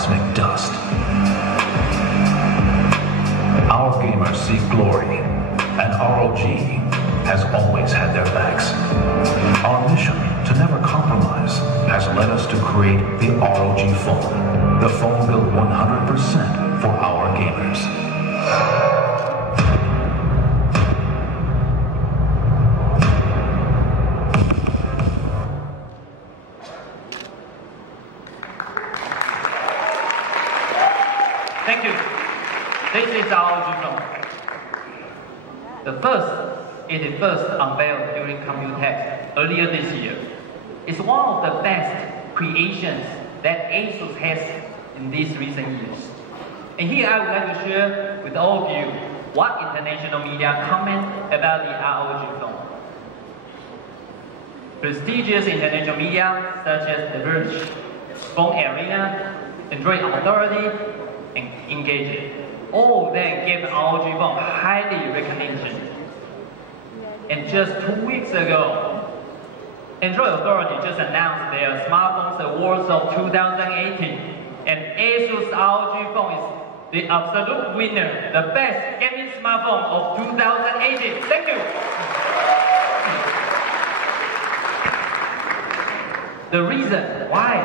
cosmic dust. Our gamers seek glory, and ROG has always had their backs. Our mission to never compromise has led us to create the ROG phone, the phone built 100% for our gamers. Thank you. This is our ROG phone. It is first unveiled during Computex earlier this year. It's one of the best creations that Asus has in these recent years. And here I would like to share with all of you what international media comment about the ROG phone. Prestigious international media such as The Verge, Phone Arena, Android Authority, and Engage. All of them gave ROG phone highly recognition. And just 2 weeks ago, Android Authority just announced their Smartphones Awards of 2018, and Asus ROG phone is the absolute winner, the best gaming smartphone of 2018. Thank you. The reason why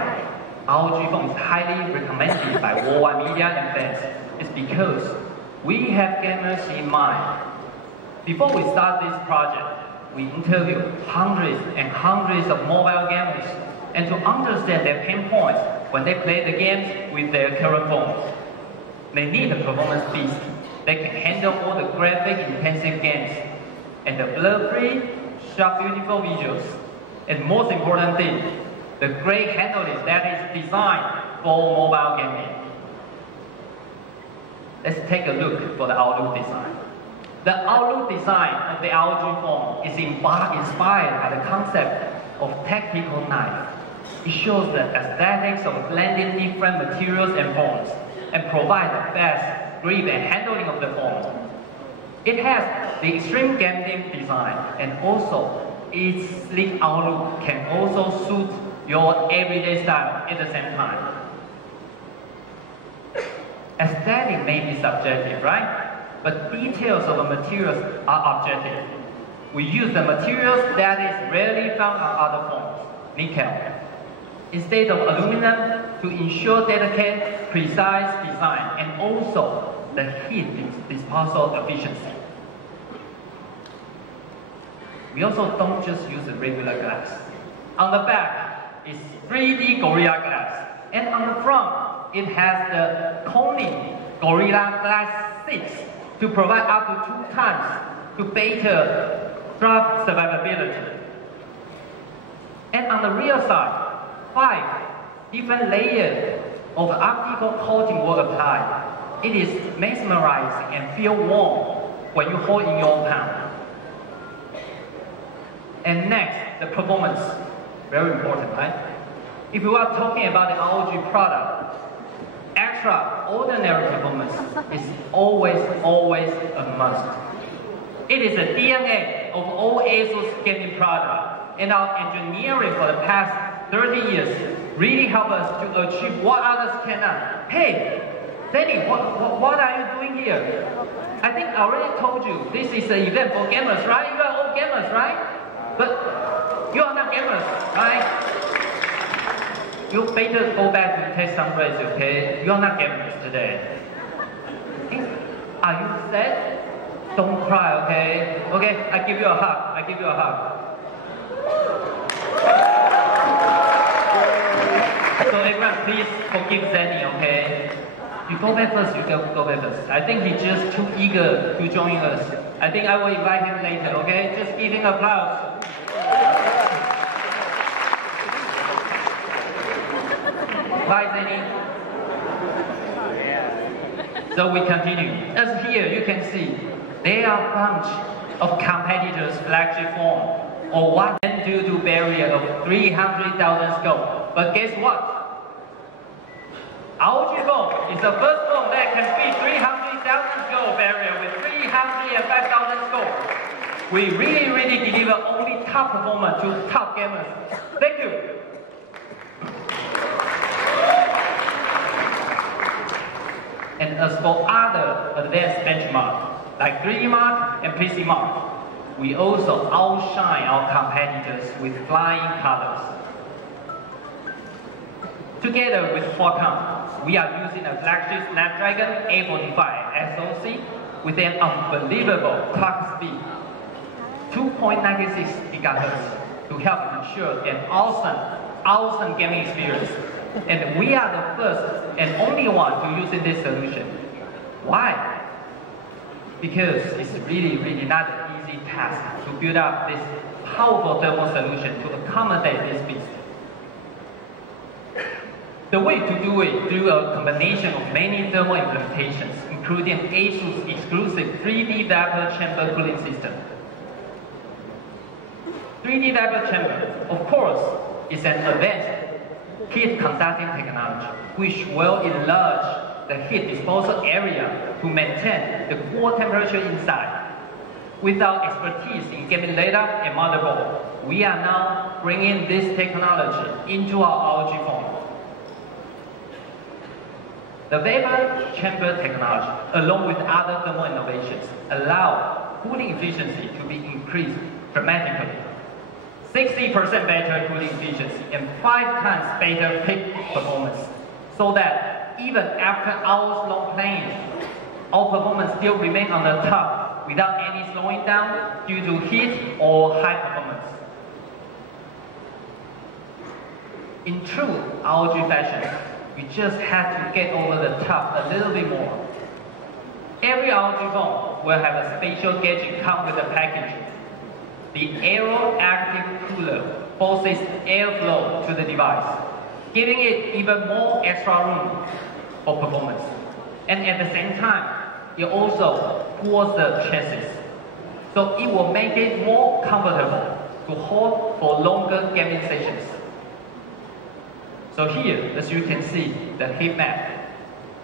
ROG phone is highly recommended by worldwide media and fans is because we have gamers in mind. Before we start this project, we interviewed hundreds and hundreds of mobile gamers and to understand their pain points when they play the games with their current phones. They need a performance beast that can handle all the graphic-intensive games and the blur-free, sharp, beautiful visuals. And most important thing, the great handling that is designed for mobile gaming. Let's take a look for the Outlook design. The Outlook design of the ROG phone is inspired by the concept of tactical knife. It shows the aesthetics of blending different materials and forms and provide the best grip and handling of the phone. It has the extreme gaming design and also its sleek outlook can also suit your everyday style at the same time. Aesthetic may be subjective, right? But details of the materials are objective. We use the materials that is rarely found on other phones, nickel, instead of aluminum to ensure delicate, precise design and also the heat disposal efficiency. We also don't just use a regular glass. On the back is 3D Gorilla Glass, and on the front it has the Corning Gorilla Glass 6 to provide up to 2 times to better drop survivability. And on the rear side, 5 different layers of optical coating will apply. It is mesmerizing and feel warm when you hold in your palm. And next, the performance. Very important, right? If we are talking about the ROG product, extraordinary performance is always a must. It is the DNA of all Asus gaming products, and our engineering for the past 30 years really helped us to achieve what others cannot. Hey, Danny, what are you doing here? I think I already told you, this is an event for gamers, right? You are all gamers, right? But you are not gamers, right? You better go back and take some rest, okay? You are not gamers today. Are you sad? Don't cry, okay? Okay, I give you a hug. I give you a hug. So everyone, please forgive Zanny, okay? You go back first. You go back first. I think he's just too eager to join us. I think I will invite him later, okay? Just give him applause. Bye, Zanny. So we continue. As here you can see, there are a bunch of competitors' flagship phone or what then due to barrier of 300,000 scope. But guess what? ROG phone is the first phone that can beat 300,000 scope barrier with 305,000 scope. We really deliver only top performance to top gamers. Thank you. And as for other advanced benchmarks, like 3D Mark and PC Mark, we also outshine our competitors with flying colors. Together with Qualcomm, we are using a flagship Snapdragon 845 SoC with an unbelievable clock speed, 2.96 GHz, to help ensure an awesome gaming experience. And we are the first and only one to use this solution. Why? Because it's really not an easy task to build up this powerful thermal solution to accommodate this beast. The way to do it through a combination of many thermal implementations, including Asus exclusive 3D vapor chamber cooling system. 3D vapor chamber, of course, is an advanced heat conducting technology, which will enlarge the heat disposal area to maintain the core temperature inside. With our expertise in gaming data and motherboard, we are now bringing this technology into our ROG phone. The vapor chamber technology, along with other thermal innovations, allow cooling efficiency to be increased dramatically. 60% better cooling efficiency and 5 times better peak performance, so that even after hours-long playing, our performance still remains on the top without any slowing down due to heat or high performance. In true ROG fashion, we just had to get over the top a little bit more. Every ROG phone will have a special gadget come with the package. The Aero-Active Cooler forces airflow to the device, giving it even more extra room for performance. And at the same time, it also cools the chassis, so it will make it more comfortable to hold for longer gaming sessions. So here, as you can see, the heat map,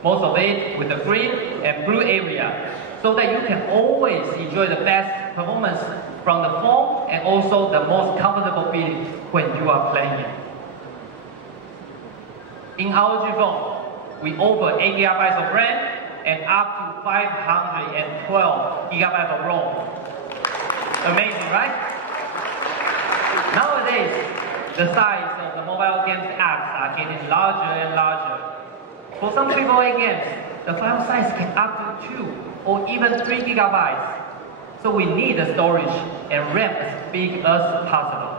most of it with the green and blue area, so that you can always enjoy the best performance from the phone and also the most comfortable feeling when you are playing. In ROG phone, we offer 8 GB of RAM and up to 512 GB of ROM. Amazing, right? Nowadays, the size of the mobile games apps are getting larger and larger. For some AAA games, the file size can up to 2 or even 3 GB. So we need the storage and RAM as big as possible.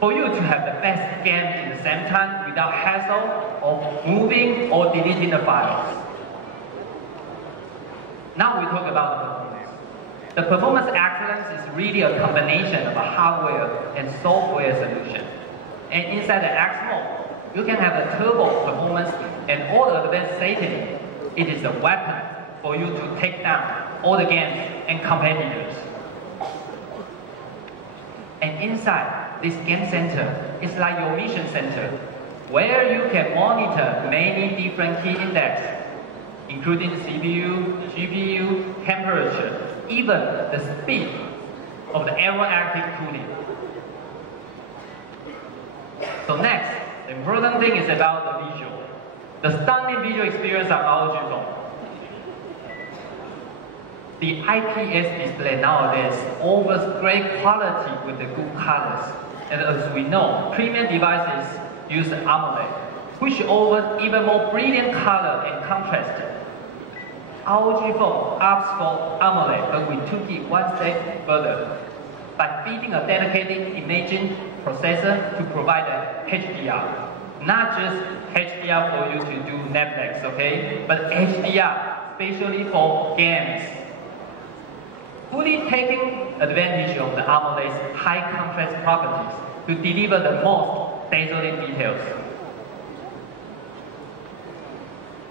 For you to have the best game in the same time without hassle of moving or deleting the files. Now we talk about the performance. The performance excellence is really a combination of a hardware and software solution. And inside the X mode, you can have a turbo performance and all the advanced settings. It is a weapon for you to take down all the games and competitors. And inside this game center is like your mission center, where you can monitor many different key indexes, including CPU, GPU, temperature, even the speed of the Aero-Active cooling. So next, the important thing is about the visual. The stunning visual experience of ROG phone. The IPS display nowadays offers great quality with the good colors. And as we know, premium devices use AMOLED, which offers even more brilliant color and contrast. ROG phone opts for AMOLED, but we took it one step further by feeding a dedicated imaging processor to provide a HDR. Not just HDR for you to do Netflix, okay? But HDR, especially for games. Fully taking advantage of the AMOLED's high contrast properties to deliver the most dazzling details.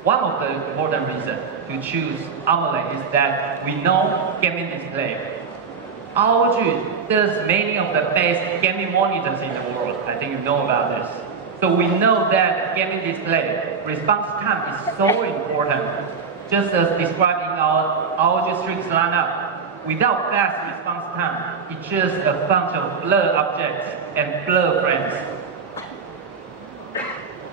One of the important reasons to choose AMOLED is that we know gaming display. ROG does many of the best gaming monitors in the world. I think you know about this. So we know that gaming display response time is so important. Just as described in our ROG Strix lineup, without fast response time, it's just a bunch of blur objects and blur frames.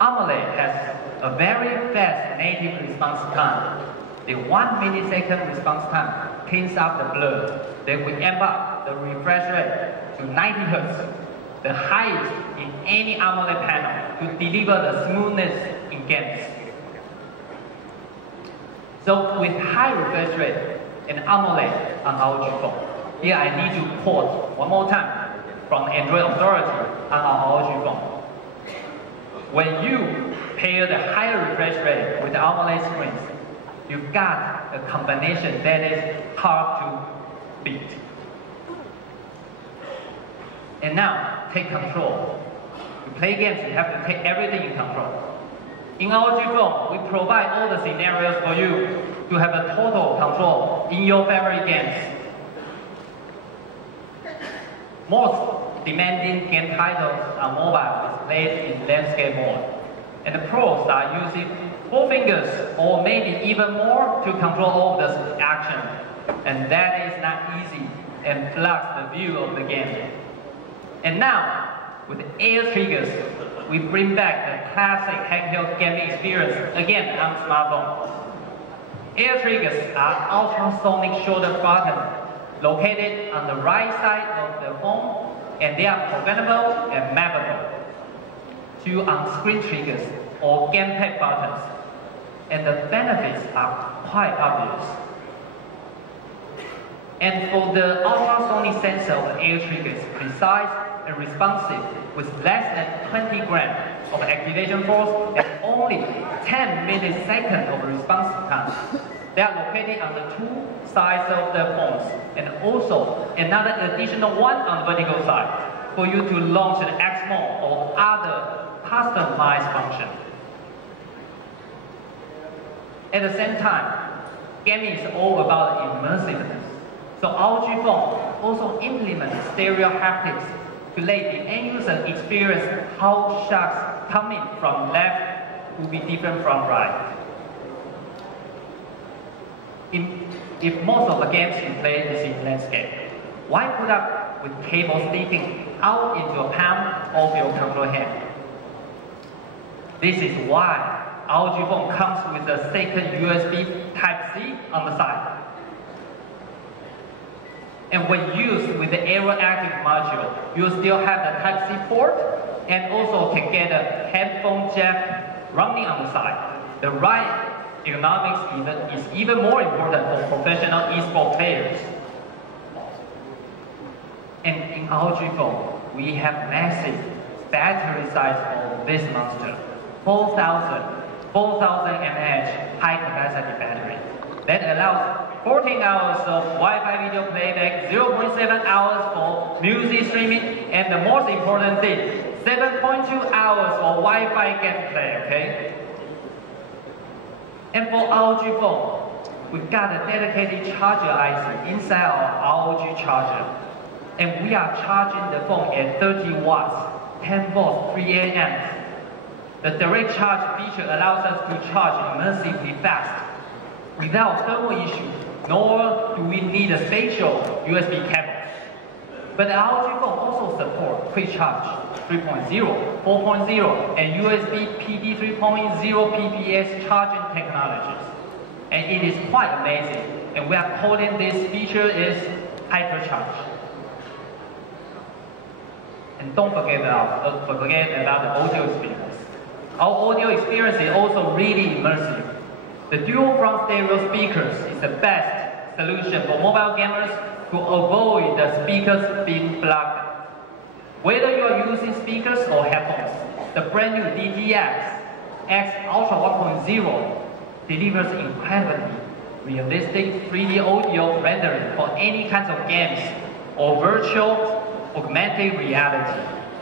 AMOLED has a very fast native response time. The 1 millisecond response time cleans up the blur. Then we amp up the refresh rate to 90 Hz, the highest in any AMOLED panel, to deliver the smoothness in games. So with high refresh rate and AMOLED on our ROG phone, here I need to quote one more time from Android Authority on our ROG phone. When you pair the higher refresh rate with the AMOLED screens, you've got a combination that is hard to beat. And now, take control. To play games, you have to take everything in control. In our ROG phone, we provide all the scenarios for you to have a total control in your favorite games. Most demanding game titles on mobile is played in landscape mode. And the pros are using 4 fingers or maybe even more to control all the action. And that is not easy and blocks the view of the game. And now, with air triggers, we bring back the classic handheld gaming experience again on smartphone. Air triggers are ultrasonic shoulder buttons located on the right side of the phone, and they are programmable and mappable to on-screen triggers or gamepad buttons. And the benefits are quite obvious. And for the ultrasonic sensor of the air triggers, precise and responsive with less than 20 grams of activation force and only 10 milliseconds of response time. They are located on the 2 sides of the phones, and also another additional one on the vertical side for you to launch an X mode or other customized function. At the same time, gaming is all about immersiveness. So our ROG phone also implements stereo haptics to let the end user experience how shots coming from left will be different from right. If most of the games you play is in landscape, why put up with cable sticking out into a palm of your control hand? This is why our ROG phone comes with a second USB Type-C on the side. And when used with the aero-active module, you still have the Type-C port and also can get a headphone jack running on the side. The right ergonomics is even more important for professional esports players. And in our ROG phone, we have massive battery size for this monster. 4,000 mAh high capacity battery. That allows 14 hours of Wi-Fi video playback, 0.7 hours for music streaming, and the most important thing, 7.2 hours for Wi-Fi gameplay, okay? And for our ROG phone, we've got a dedicated charger IC inside our ROG charger. And we are charging the phone at 30 watts, 10 volts, 3 amps. The direct charge feature allows us to charge immersively fast without thermal issues, nor do we need a spatial USB cable. But our ROG phone also supports quick charge 3.0, 4.0, and USB PD 3.0 PPS charging technologies. And it is quite amazing. And we are calling this feature is hypercharge. And don't forget about the audio experience. Our audio experience is also really immersive. The dual front stereo speakers is the best solution for mobile gamers to avoid the speakers being blocked. Whether you are using speakers or headphones, the brand new DTX X Ultra 1.0 delivers incredibly realistic 3D audio rendering for any kinds of games or virtual augmented reality,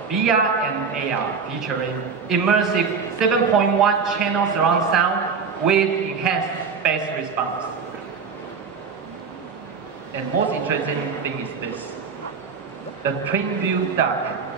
VR and AR, featuring immersive 7.1 channel surround sound with enhanced bass response. And most interesting thing is this. The twin view dock